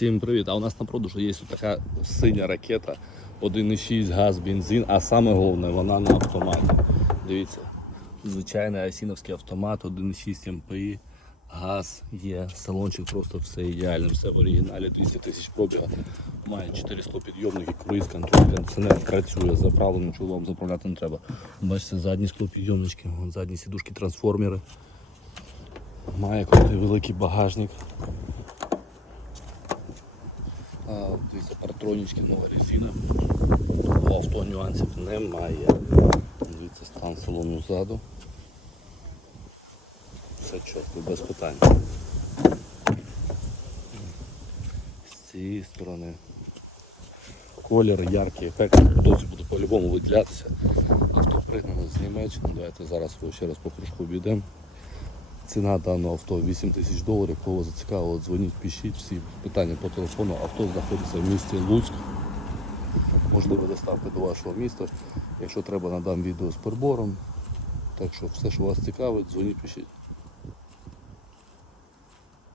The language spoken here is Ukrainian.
Всім привіт! А у нас на продажу є така синя ракета 1,6 газ, бензин, а саме головне, вона на автоматі. Дивіться, звичайний осіновський автомат, 1,6 МПІ, газ є, салончик просто все ідеально, все в оригіналі, 200 тисяч пробіга. Має 4 склопідйомники, круїз контроль, кондиціонер працює, заправленим чоловіком заправляти не треба. Бачите, задні склопідйомнички, задні сідушки, трансформери. Має великий багажник. Дивіться, партронічки, нова резина. У авто нюансів немає. Дивіться, стан салону ззаду. Все чітко, без питань. З цієї сторони. Колір, яркий ефект, досі буде по-любому виділятися. Авто пригнано з Німеччини. Давайте зараз його ще раз по кружку обійдемо. Ціна даного авто 8 тисяч доларів. Кого зацікавило, дзвоніть, пишіть всі питання по телефону. Авто знаходиться в місті Луцьк. Можливо, доставка до вашого міста. Якщо треба, надам відео з перебором. Так що все, що вас цікавить, дзвоніть, пишіть.